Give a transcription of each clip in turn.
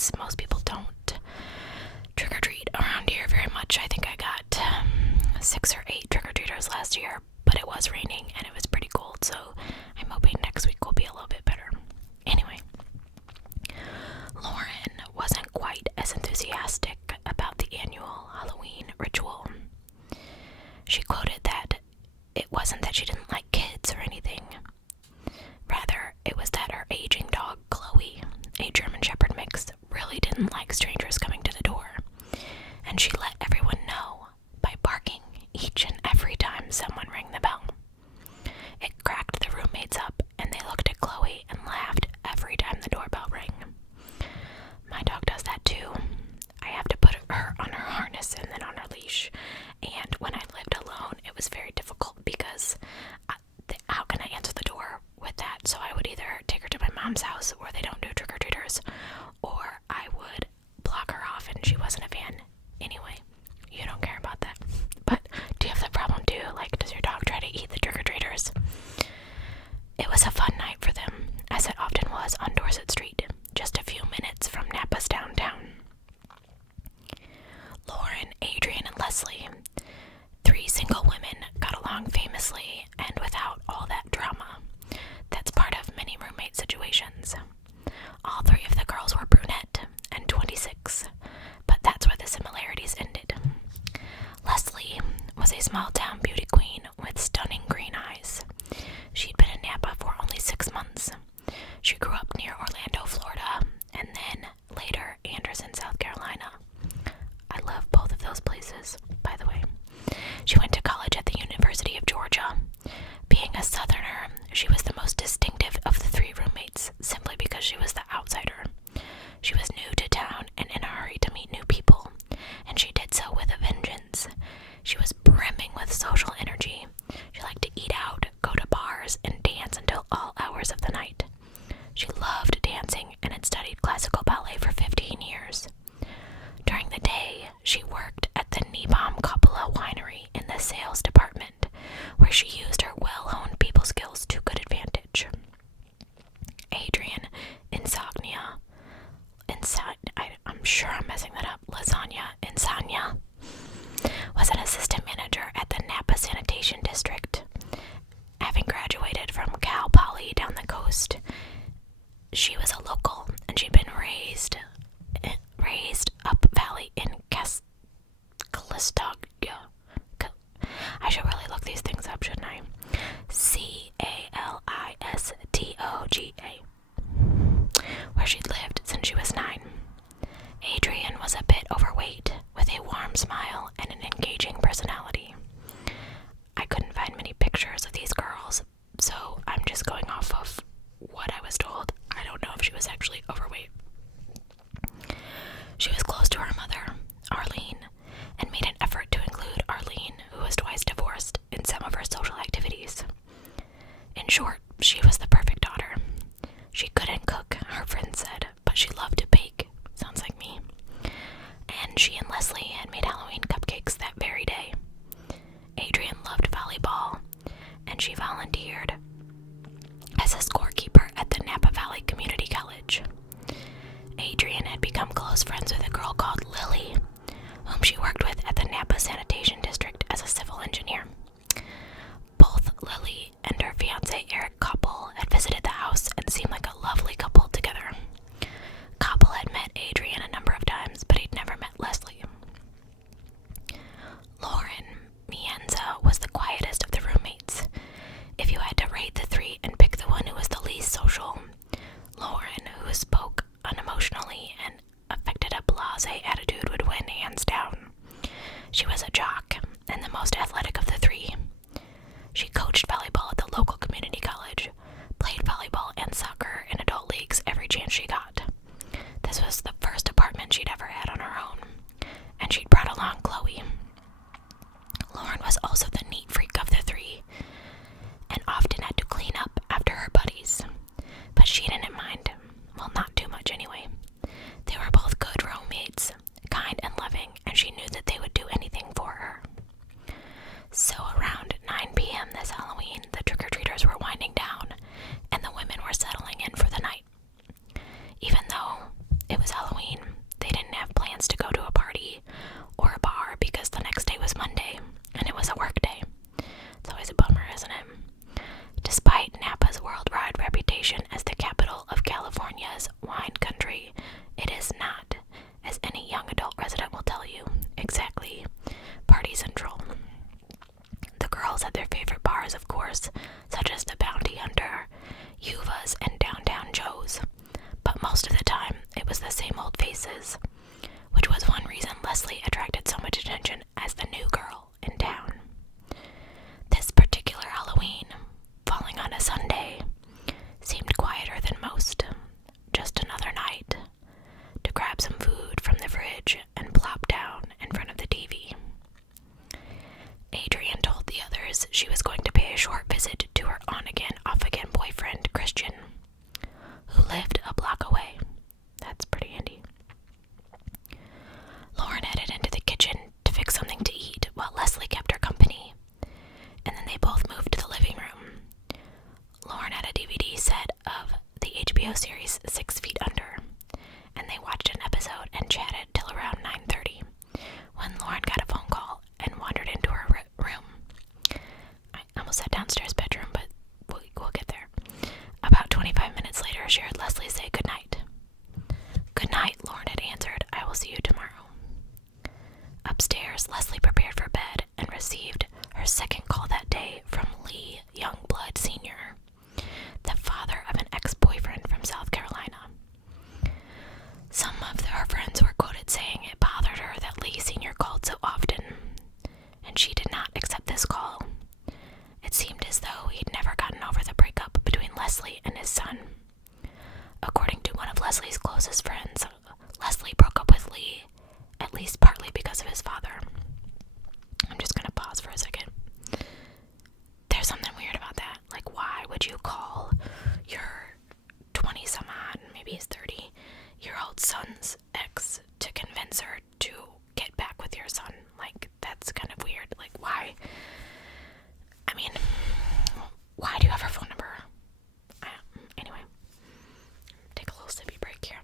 roommates. Most people don't trick-or-treat around here very much. I think I got 6 or 8 trick-or-treaters last year, but it was raining and it was pretty cold, so I'm hoping next week will be a little bit better. Anyway, Lauren wasn't quite as enthusiastic about the annual Halloween ritual. She quoted that it wasn't that she didn't like kids or anything. Rather, it was that her aging dog, Chloe, a German Shepherd mix, really didn't like strangers coming to the door, and she let everyone know by barking each and every time someone rang the bell. It cracked the roommates up, and they looked at Chloe and laughed every time the doorbell rang. My dog does that too. I have to put her on her harness and then on her leash, and when I lived alone, it was very difficult because how can I answer the door with that? So I would either take her to my mom's house where they don't do trick-or-treaters, or I would block her off, and she wasn't a fan. Anyway, you don't care about that. But do you have the problem too? Like, does your dog try to eat the trick-or-treaters? It was a fun night for them, as it often was on Dorset Street, just a few minutes from Napa's downtown. Lauren, Adriane, and Leslie, 3 single women, got along famously and without all that drama. That's part of many roommate situations. All 3 of the girls were brunette and 26, but that's where the similarities ended. Leslie was a small-town beauty queen with stunning green eyes. She'd been in Napa for only 6 months. She grew up near Orlando, Florida, and then later Anderson, South Carolina. I love both of those places, by the way. She went to college at the University of Georgia. Being a Southerner, she was the most distinctive of the 3 roommates, simply because she was the outsider. She was new to town and in a hurry to meet new people, and she did so with a vengeance. She was brimming with social energy. She liked to eat out, go to bars, and dance until all hours of the night. She loved dancing and had studied classical ballet for 15 years. During the day, she worked at the Niebaum Coppola winery in the sales department, where she used her well-honed people skills to good advantage. Adriane, Insogna, I'm sure I'm messing that up, Insogna, was an assistant manager at the Napa Sanitation District. Having graduated from Cal Poly down the coast, she was a local, and she'd been raised up valley in Calistogga. I should really look these things up, shouldn't I? Calistogga, where she'd lived since she was 9. Adriane was a bit overweight, with a warm smile and an engaging personality. I couldn't find many pictures of these girls, so I'm just going off of what I was told. I don't know if she was actually overweight. She was close to her mother, Arlene, and made an effort to include Arlene, who was twice divorced, in some of her social activities. In short, she was the perfect daughter. She couldn't cook, her friends said, but she loved to bake. Sounds like me. And she and Leslie had made Halloween cupcakes that very day. Adriane loved volleyball, and she volunteered as a scorekeeper at the Napa Valley Community College. Adriane had become close friends with a girl called Lily, whom she worked with at the Napa Sanitation District as a civil engineer. Both Lily and her fiancé Eric Koppel had visited the house and seemed like a lovely couple together. Koppel had met Adriane a number of times, but he'd never met Leslie. Lauren Mienza was the quietest of the roommates. If you had to rate the 3 and pick the one who was the least social, Lauren, who spoke unemotionally and affected a blasé attitude, would win hands down. She was a jock and the most athletic of the 3. She coached volleyball at to grab some food from the fridge and plop down in front of the TV. Adriane told the others she was going to pay a short visit to her on-again, off-again boyfriend, Christian, who lived a block away. That's pretty handy. Lauren headed into the kitchen to fix something to eat while Leslie kept her company, and then they both moved to the living room. Lauren had a DVD set of the HBO series 6 Feet Under, and they watched an episode and chatted till around 9:30, when Lauren got a phone call and wandered into her room. I almost said downstairs bedroom, but we'll get there. About 25 minutes later, she heard Leslie say goodnight. "Good night," Lauren had answered. "I will see you tomorrow." Upstairs, Leslie prepared for bed and received her second call that day from Lee Youngblood Sr., the father of an ex-boyfriend from South Carolina. Some of her friends were quoted saying it bothered her that Lee Sr. called so often, and she did not accept this call. It seemed as though he'd never gotten over the breakup between Leslie and his son. According to one of Leslie's closest friends, Leslie broke up with Lee, at least partly because of his father. I'm just going to pause for a second. There's something weird about that. Like, why would you call your 20-some-odd, maybe he's 30-year-old son's ex to convince her to get back with your son? Like, that's kind of weird. Like, why? I mean, why do you have her phone number? Anyway, take a little sippy break here.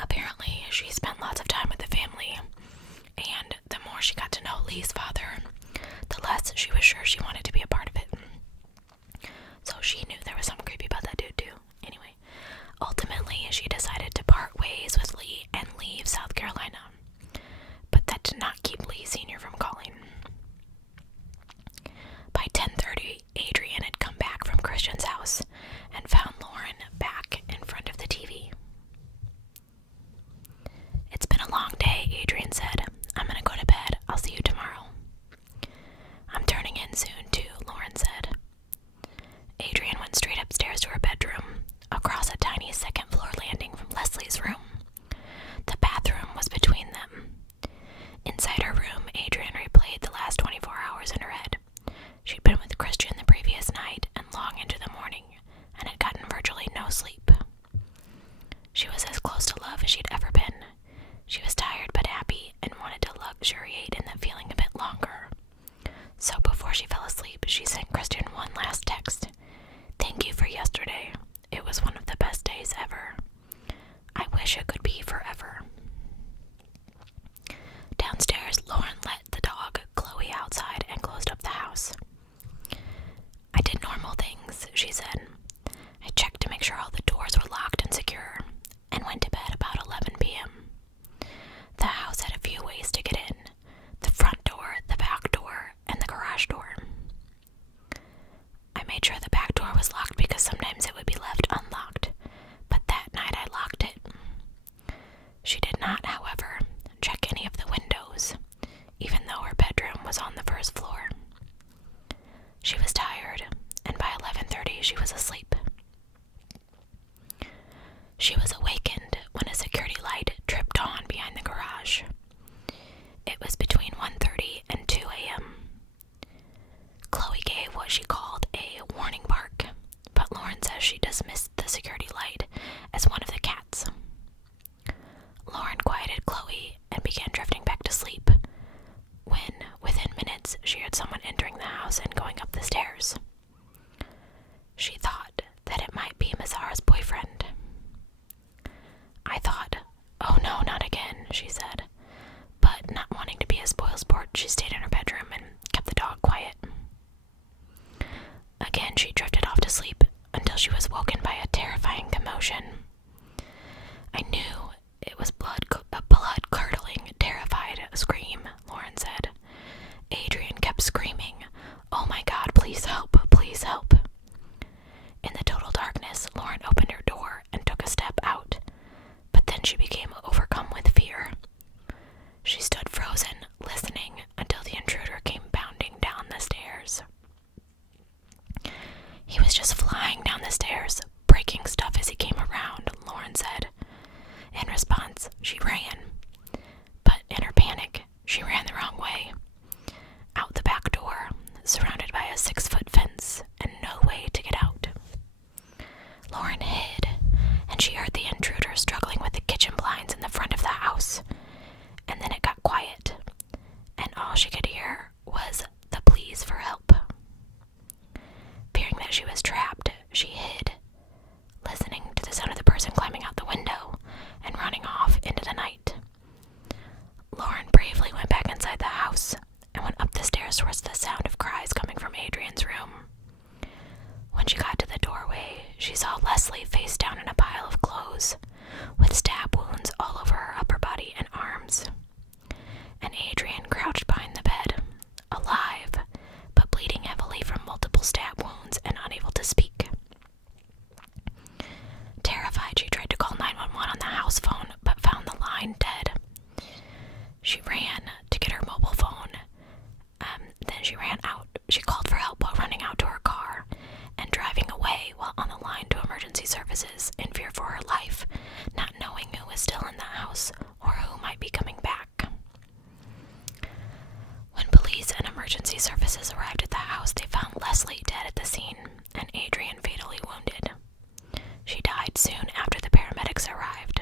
Apparently, she spent lots of time with the family, and the more she got to know Lee's father, the less she was sure she wanted to be a part of it. So she knew there was something creepy about that dude too. Anyway, ultimately she decided to part ways with Lee and leave South Carolina. But that did not keep Lee Sr. from calling. By 10:30, Adriane had come back from Christian's house and found Lauren back in front of the TV. "It's been a long day," Adriane said. "I'm gonna go to bed. I'll see you tomorrow." "I'm turning in soon, too," Lauren said. Adriane went straight upstairs to her bedroom, across a tiny second-floor landing from Leslie's room. The bathroom was between them. Inside her room, Adriane replayed the last 24 hours in her head. She'd been with Christian the previous night and long into the morning, and had gotten virtually no sleep. She was as close to love as she'd ever been. She was tired but happy and wanted to luxuriate in the feeling a bit longer. So before she fell asleep, she sent Christian one last text. "Thank you for yesterday. It was one of the best days ever. I wish it could be forever." Downstairs, Lauren let the dog, Chloe, outside and closed up the house. "I did normal things," she said. "I checked to make sure all the doors were locked and secure, and went to bed about 11 p.m. The house had a few ways to get in: the front door, the back door, and the garage door. I made sure the back door was locked because sometimes it would be left unlocked, but that night I locked it." She did not, however, check any of the windows, even though her bedroom was on the first floor. She was tired, and by 11:30 she was asleep. She was awakened when a security light tripped on behind the garage. It was between 1:30 and 2 a.m. Chloe gave what she called a warning bark, but Lauren says she dismissed the security light as one of the cats. Lauren quieted Chloe and began drifting back to sleep, when, within minutes, she heard someone entering the house and going up the stairs. She thought that it might be Mazzara's boyfriend. He was just flying down the stairs, breaking stuff as he came around, Lauren said. In response, she ran. But in her panic, she ran the wrong way. Out the back door, surrounded by a 6-foot fence and no way to get out. Lauren hid, and she heard the intruder struggling with the kitchen blinds in the front of the house. And then it got quiet, and all she could hear was the pleas for help. Fearing that she was trapped, she hid, listening to the sound of the person climbing out the window and running off into the night. Lauren bravely went back inside the house and went up the stairs towards the sound of cries coming from Adriane's room. When she got to the doorway, she saw Leslie face down in a pile of clothes, with stab wounds all over her upper body and arms. And Adriane crouched behind the bed, alive, but bleeding heavily from multiple stab wounds and unable to speak. Terrified, she tried to call 911 on the house phone, but found the line dead. She ran to get her mobile phone. Then she ran out. She called for help while running out to her car and driving away while on the line to emergency services in fear for her life, not knowing who was still in the house or who might be coming back. When police and emergency services arrived at the house, they found Leslie dead at the scene and Adriane fatally wounded. She died soon after the paramedics arrived.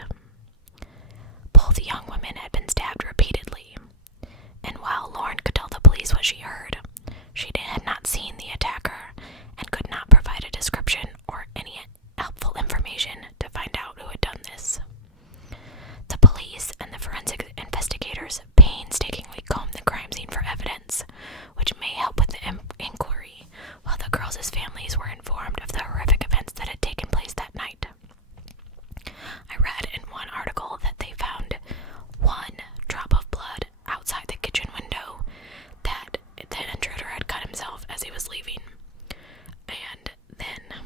Both young women had been stabbed repeatedly, and while Lauren could tell the police what she heard, she had not seen the attacker and could not provide a description or any helpful information to find out who had done this. The police and the forensic investigators painstakingly combed the crime scene for evidence, which may help with the inquiry, while the girls' families were informed of the horrific events that had taken place that night. I read in one article that they found one drop of blood outside the kitchen window that the intruder had cut himself as he was leaving. And then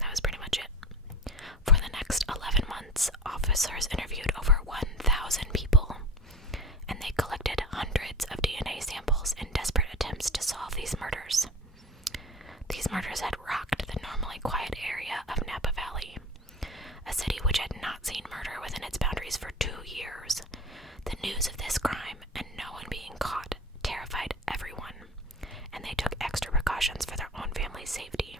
that was pretty much it. For the next 11 months, officers interviewed over 1,000 people, and they collected hundreds of DNA samples in desperate attempts to solve these murders. These murders had rocked the normally quiet area of Napa Valley, a city which had not seen murder within its boundaries for 2 years. The news of this crime and no one being caught terrified everyone, and they took extra precautions for their own family's safety.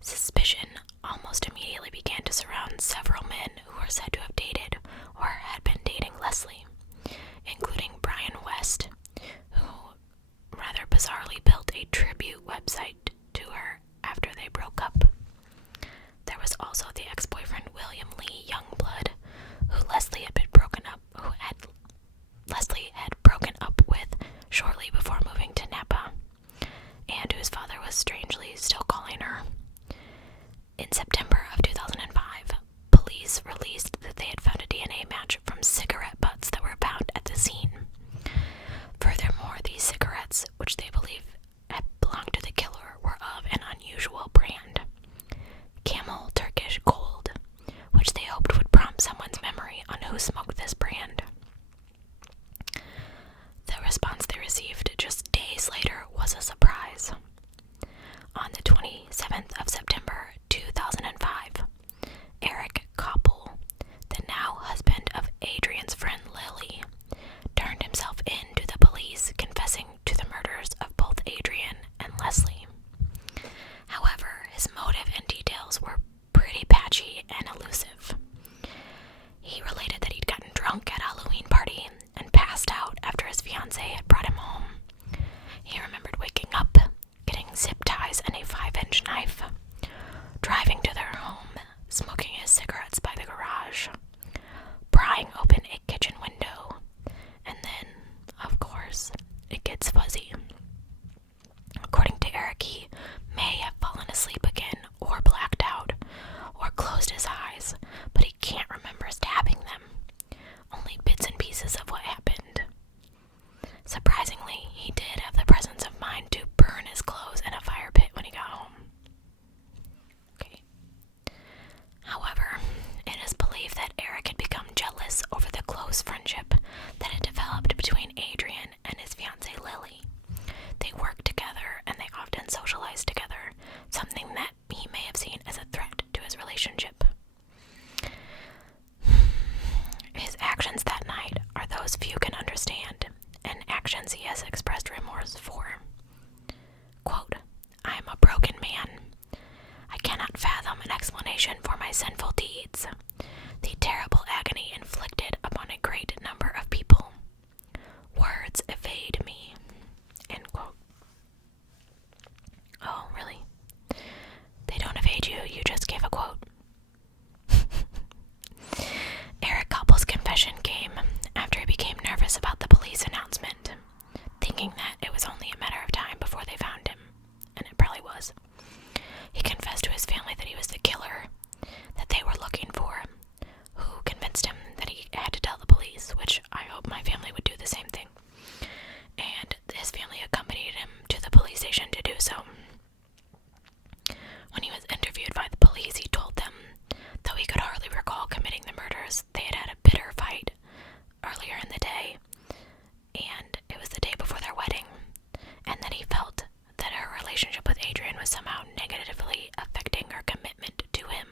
Suspicion almost immediately began to surround several men who were said to have dated or had been dating Leslie, including Brian West, who rather bizarrely built a tribute website to her after they broke up. There was also the ex-boyfriend William Lee Youngblood, who Leslie had broken up with shortly before moving to Napa, and whose father was strangely still calling her. In September of 2005, police released that they had found a DNA match from cigarette butts that were found at the scene. Furthermore, these cigarettes, which they believe had belonged to the killer, were of an unusual brand, Camel Turkish Gold, which they hoped would prompt someone's memory on who smoked this brand. The response they received just days later was a surprise. On the 27th of September 2005, Eric Koppel, the now husband of Adriane's friend Lily, turned himself in to the police, confessing to the murders of both Adriane and Leslie. However, his motive and details were pretty patchy and elusive. He related that he'd gotten drunk at a Halloween party and passed out after his fiancée had brought him home. He remembered waking up, getting zip ties and a 5-inch knife, driving to their home, smoking his cigarettes by the garage, prying open a kitchen window, and then, of course, it gets fuzzy. According to Eric, retribution for my sinful deeds, the terrible agony inflicted upon a great number of people. Words evade me." End quote. Oh, really? They don't evade you, you just gave a quote. Eric Koppel's confession came after he became nervous about the police announcement, thinking that it was only a matter of time before they found him, and it probably was. He confessed to his family that he was the killer that they were looking for, who convinced him that he had to tell the police, which I hope my family would do the same thing. And his family accompanied him to the police station to do so. When he was interviewed by the police, he told them, though he could hardly recall committing the murders, they had had a bitter fight earlier in the day, and it was the day before their wedding, and that he felt that her relationship with Adriane was somehow negatively affecting her commitment to him.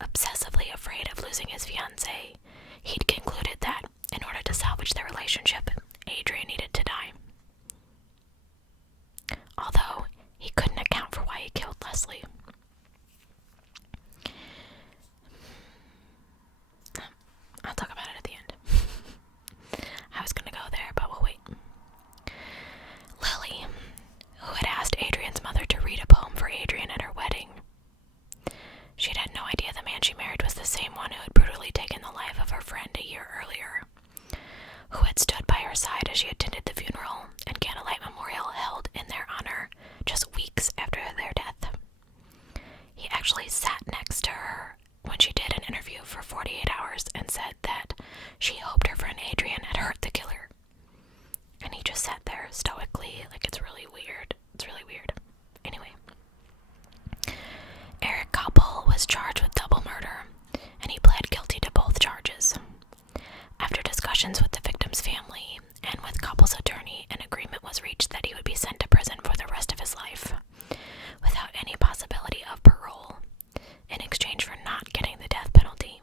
Obsessively afraid of losing his fiancée, he'd concluded that, in order to salvage their relationship, Adriane needed to die. Although he couldn't account for why he killed Leslie. I'll talk about it at the end. I was gonna go there, but we'll wait. Lily, who had asked Adriane's mother to read a poem for Adriane at her wedding. She'd had no idea the man she married was the same one who had brutally taken the life of her friend a year earlier, who had stood by her side as she attended the funeral and candlelight memorial held in their honor just weeks after their death. He actually sat next to her when she did an interview for 48 hours and said that she hoped her friend Adriane had hurt the killer. And he just sat there stoically, like it's really weird. It's really weird. Anyway. Eric Koppel was charged with double murder, and he pled guilty to both charges. After discussions with the victim's family and with Koppel's attorney, an agreement was reached that he would be sent to prison for the rest of his life, without any possibility of parole, in exchange for not getting the death penalty.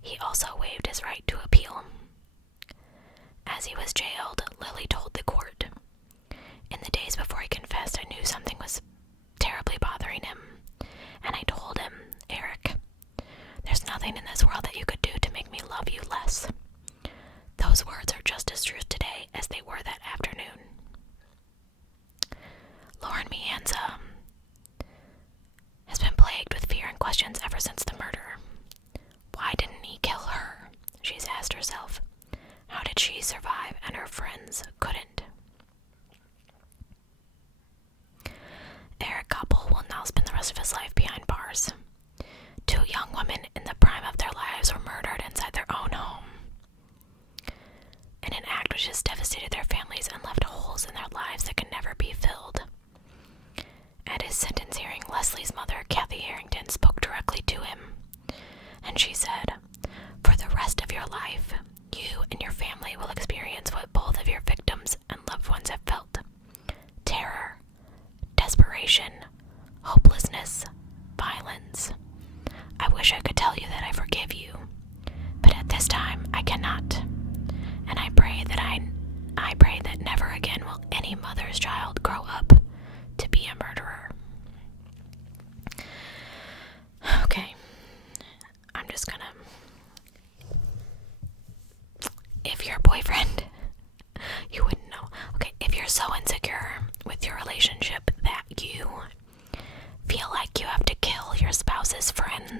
He also waived his right to appeal. As he was jailed, Lily told the court, "In the days before he confessed, I knew something was terribly bothering him, and I told him, Eric, there's nothing in this world that you could do to make me love you less. Those words are just as true today as they were that afternoon." Lauren Mianza has been plagued with fear and questions ever since the murder. Why didn't he kill her? She's asked herself. How did she survive and her friends couldn't? Eric Koppel will now spend the rest of his life behind bars. Two young women in the prime of their lives were murdered inside their own home, in an act which has devastated their families and left holes in their lives that can never be filled. At his sentence hearing, Leslie's mother, Kathy Harrington, spoke directly to him, and she said, "For the rest of your life, you and your family will experience what both of your victims and loved ones have felt. Terror, desperation, hopelessness, violence. I wish I could tell you that I forgive you, but at this time I cannot. And I pray that never again will any mother's child grow up to be a murderer." Okay, I'm just gonna... If your boyfriend, you wouldn't know. Okay, if you're so insecure with your relationship that you feel like you have to kill your spouse's friends